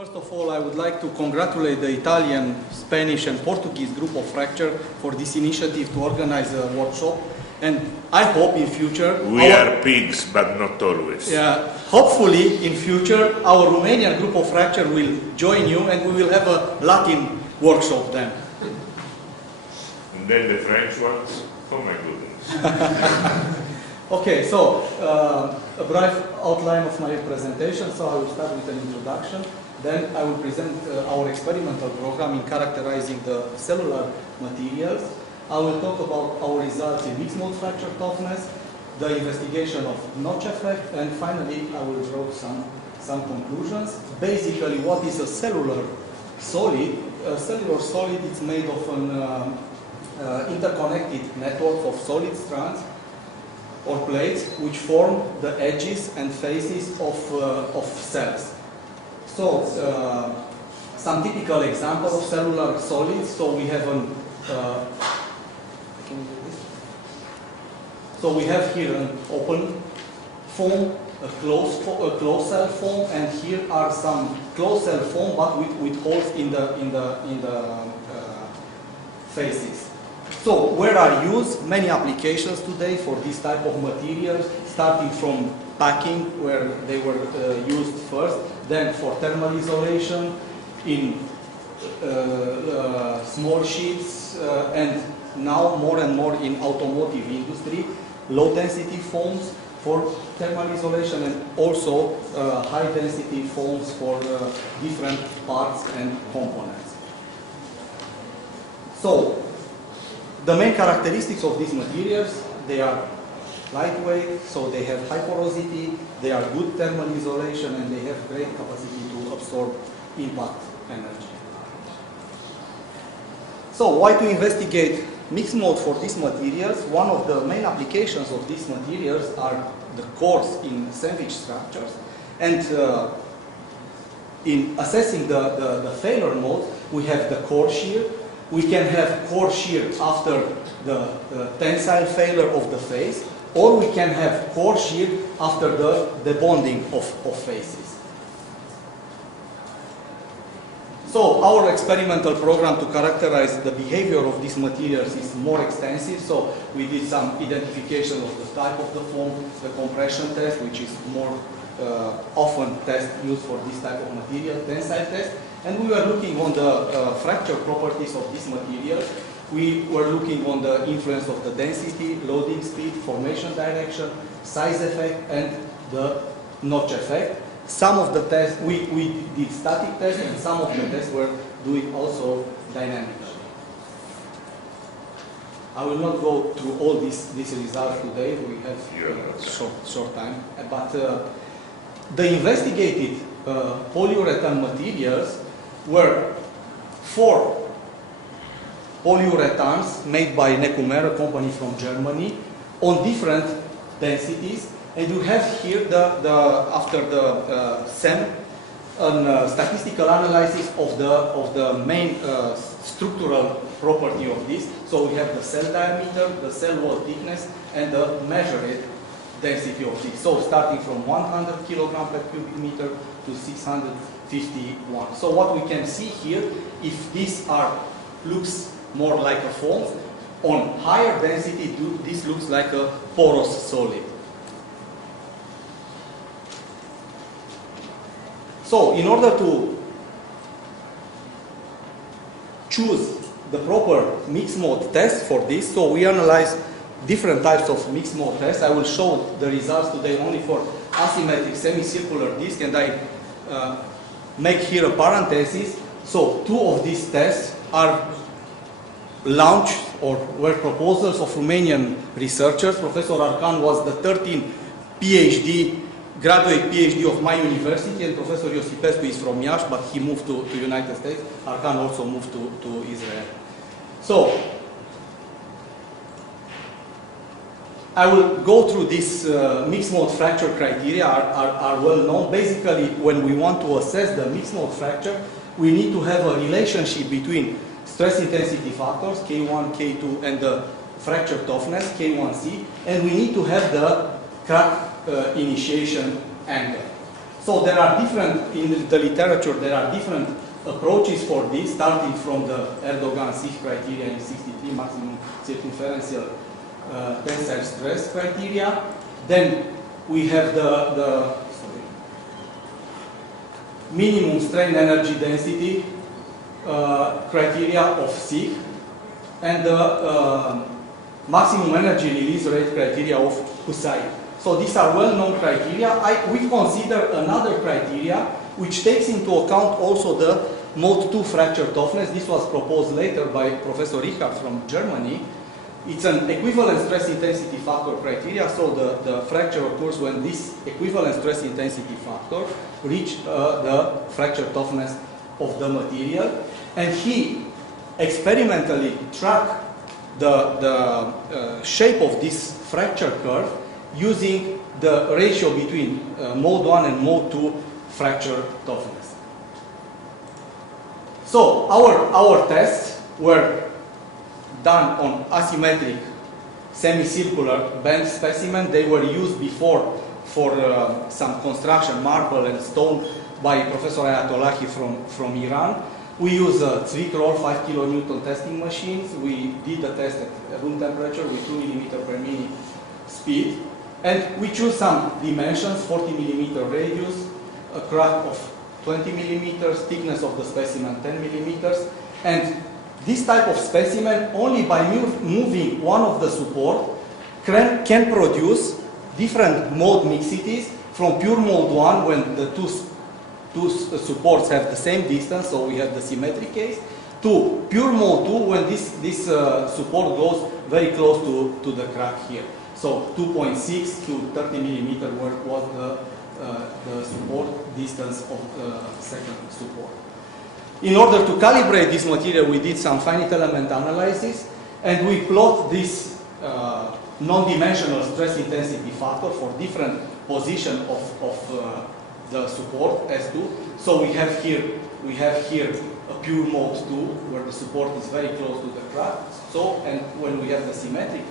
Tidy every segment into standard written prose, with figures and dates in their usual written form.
First of all, I would like to congratulate the Italian, Spanish and Portuguese group of Fracture for this initiative to organize a workshop. And I hope in future... We are pigs, but not always. Hopefully in future our Romanian group of Fracture will join you and we will have a Latin workshop then. And then the French ones? Oh my goodness. Okay, so a brief outline of my presentation. So I will start with an introduction. Then I will present our experimental program in characterizing the cellular materials. I will talk about our results in mixed mode fracture toughness, the investigation of notch effect, and finally I will draw some conclusions. Basically, what is a cellular solid? A cellular solid is made of an interconnected network of solid strands or plates which form the edges and faces of cells. So, some typical examples of cellular solids. So we have an so we have here an open foam, a closed cell foam, and here are some closed cell foam, but with holes in the faces. So where are used? Many applications today for this type of materials, starting from packing, where they were used first, then for thermal isolation in small sheets, and now more and more in automotive industry, low density foams for thermal isolation, and also high density foams for different parts and components. So the main characteristics of these materials, they are lightweight, so they have high porosity, they are good thermal isolation, and they have great capacity to absorb impact energy. So why to investigate mixed mode for these materials? One of the main applications of these materials are the cores in sandwich structures. And in assessing the failure mode, we have the core shear. We can have core shear after the tensile failure of the face, or we can have core shear after the bonding of faces. So our experimental program to characterize the behavior of these materials is more extensive. So we did some identification of the type of the foam, the compression test, which is more often test used for this type of material, tensile test. And we were looking on the fracture properties of this material. We were looking on the influence of the density, loading speed, formation direction, size effect, and the notch effect. Some of the tests, we did static tests, and some of the tests were doing also dynamically. I will not go through all these results today. We have short time. But the investigated polyurethane materials were 4 polyurethanes made by Necumera, a company from Germany, on different densities. And you have here, after the SEM, a statistical analysis of the main structural property of this. So we have the cell diameter, the cell wall thickness, and the measured density of this. So starting from 100 kilogram per cubic meter to 651. So what we can see here, if these looks more like a foam, on higher density, this looks like a porous solid. So in order to choose the proper mixed mode test for this, so we analyzed different types of mixed mode tests. I will show the results today only for asymmetric semicircular disc, and I make here a parenthesis. So 2 of these tests are launched or were proposals of Romanian researchers. Professor Arcan was the 13th graduate PhD of my university, and Professor Iosipescu is from Iași, but he moved to United States. Arcan also moved to Israel. So I will go through this mixed mode fracture criteria are well known. Basically, when we want to assess the mixed mode fracture, we need to have a relationship between stress intensity factors, K1, K2, and the fracture toughness, K1C, and we need to have the crack initiation angle. So there are different, in the literature, there are different approaches for this, starting from the Erdogan-Sich criteria in 63, maximum circumferential tensile stress criteria. Then we have the minimum strain energy density criteria of Sich, and the maximum energy release rate criteria of Hussain. So these are well-known criteria. We consider another criteria which takes into account also the mode 2 fracture toughness. This was proposed later by Professor Richard from Germany. It's an equivalent stress intensity factor criteria, so the fracture occurs when this equivalent stress intensity factor reach the fracture toughness of the material. And he experimentally tracked the shape of this fracture curve using the ratio between mode 1 and mode 2 fracture toughness. So our tests were done on asymmetric semicircular bent specimen. They were used before for some construction, marble and stone, by Professor Ayatollahi from Iran. We use Zwick-Roll 5 kilonewton testing machines. We did the test at room temperature with 2 mm per minute speed. And we choose some dimensions: 40 millimeter radius, a crack of 20 millimeters, thickness of the specimen 10 millimeters. And this type of specimen, only by moving one of the support, can produce different mode mixities, from pure mode 1 when the two supports have the same distance, so we have the symmetric case, to pure mode 2 when this support goes very close to the crack here. So 2.6 to 30 millimeter was the support distance of the second support. In order to calibrate this material, we did some finite element analysis, and we plot this non-dimensional stress intensity factor for different position of the support S2. So we have here a pure mode 2 where the support is very close to the crack. So, and when we have the symmetric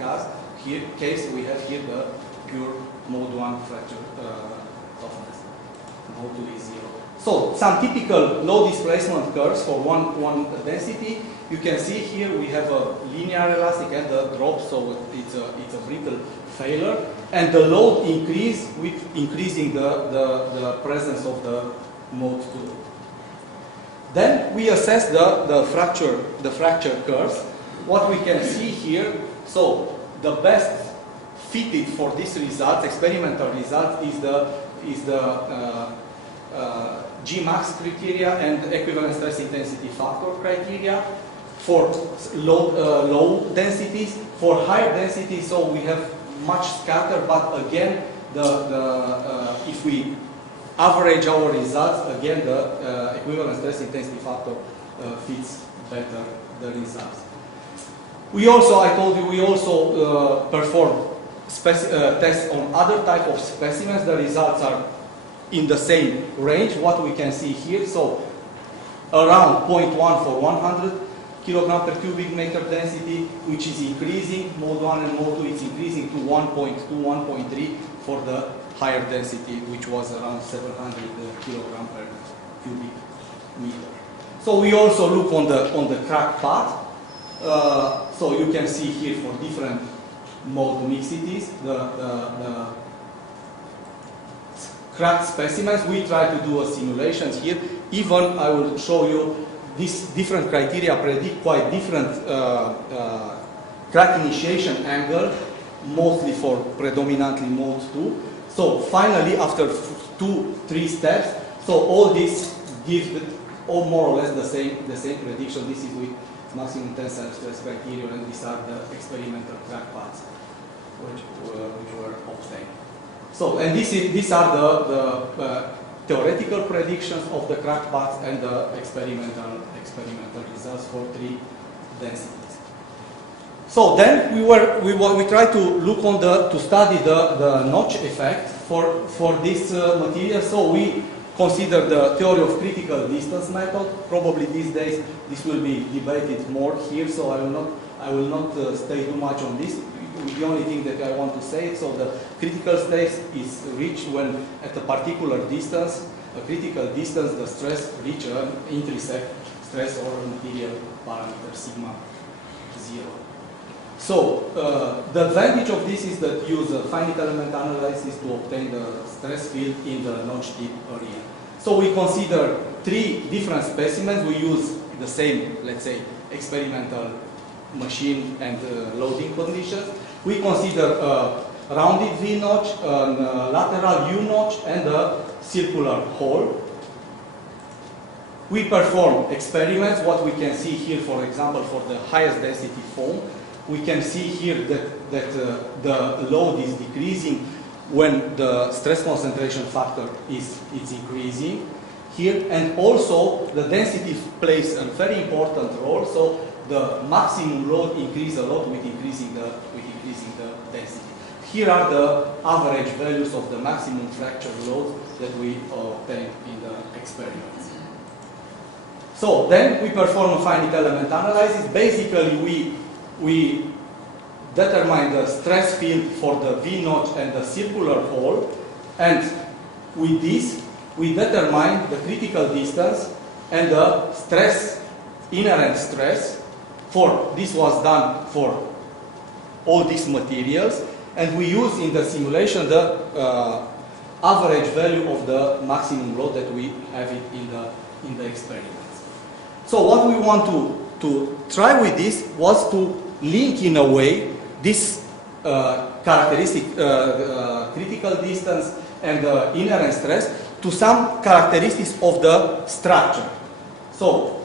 case, we have here the pure mode 1 fracture toughness. Mode 2 is 0. So some typical low displacement curves for one density. You can see here we have a linear elastic and a drop, so it's a brittle failure, and the load increase with increasing the presence of the mode 2. Then we assess the fracture curves. What we can see here, so the best fitted for this result, experimental result, is the Gmax criteria and equivalent stress intensity factor criteria for low densities. For higher densities, so we have much scatter, but again, if we average our results, again the equivalent stress intensity factor fits better the results. We also, I told you, we also perform tests on other type of specimens. The results are in the same range, what we can see here. So around 0.1 for 100 kilogram per cubic meter density, which is increasing. Mode 1 and mode 2 is increasing to 1.2, 1.3 for the higher density, which was around 700 kilogram per cubic meter. So we also look on the crack path. So you can see here for different mode mixities, the cracked specimens. We try to do a simulations here. Even I will show you these different criteria predict quite different crack initiation angle, mostly for predominantly mode 2. So finally, after 2-3 steps, so all this gives more or less the same prediction. This is with maximum tensile stress criteria, and these are the experimental crack paths which were obtained. So, and these are the theoretical predictions of the crack paths and the experimental results for 3 densities. So then we try to look on to study the notch effect for this material. So we consider the theory of critical distance method. Probably these days this will be debated more here, so I will not stay too much on this. with the only thing that I want to say. So the critical state is reached when at a particular distance, a critical distance, the stress reaches an intrinsic stress or a material parameter sigma 0. So the advantage of this is that use a finite element analysis to obtain the stress field in the notch tip area. So we consider 3 different specimens. We use the same, let's say, experimental machine and loading conditions. We consider a rounded V notch, a lateral U notch, and a circular hole. We perform experiments. What we can see here, for example, for the highest density foam, we can see here that the load is decreasing when the stress concentration factor is increasing here, and also the density plays a very important role. So the maximum load increases a lot with increasing the density. Here are the average values of the maximum fracture load that we obtain in the experiments. So then we perform a finite element analysis. Basically, we determine the stress field for the V notch and the circular hole, and with this we determine the critical distance and the stress, inherent stress. For this was done for all these materials, and we use in the simulation the average value of the maximum load that we have it in the experiments. So what we want to try with this was to link in a way this characteristic critical distance and the inherent stress to some characteristics of the structure. So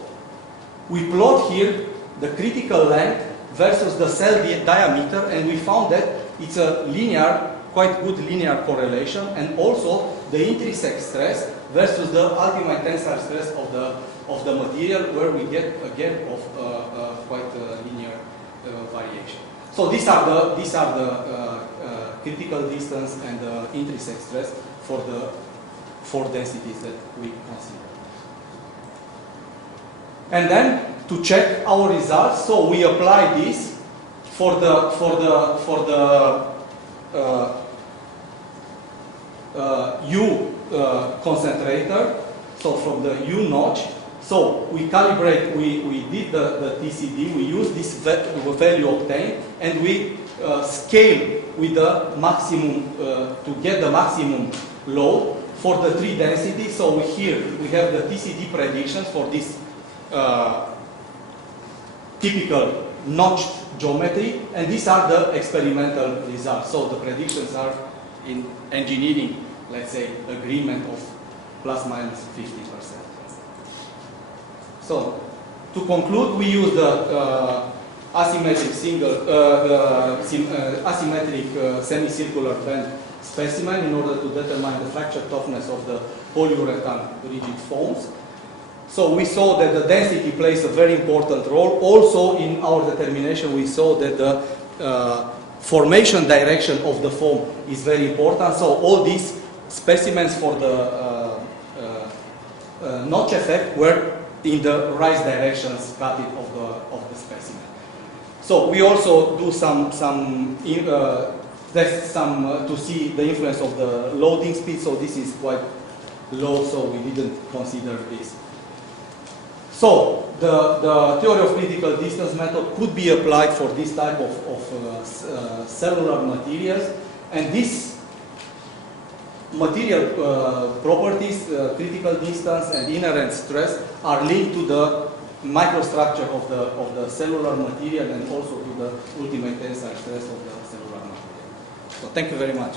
we plot here the critical length versus the cell diameter, and we found that it's a linear, quite good linear correlation, and also the intrinsic stress versus the ultimate tensile stress of the material, where we get again of quite a linear variation. So these are the critical distance and the intrinsic stress for the 4 densities that we consider. And then to check our results, so we apply this for the U concentrator. So from the U notch, so we calibrate, we did the TCD, we use this value obtained, and we scale with the maximum to get the maximum load for the 3 densities. So here we have the TCD predictions for this typical notched geometry, and these are the experimental results. So the predictions are in engineering, let's say, agreement of plus minus 50%. So to conclude, we use the asymmetric asymmetric semicircular band specimen in order to determine the fracture toughness of the polyurethane rigid foams. So we saw that the density plays a very important role. Also in our determination, we saw that the formation direction of the foam is very important. So all these specimens for the notch effect were in the rise directions cut of the specimen. So we also do some tests to see the influence of the loading speed. So this is quite low, so we didn't consider this. So the theory of critical distance method could be applied for this type of cellular materials, and these material properties, critical distance and inherent stress, are linked to the microstructure of the cellular material and also to the ultimate tensile stress of the cellular material. So thank you very much.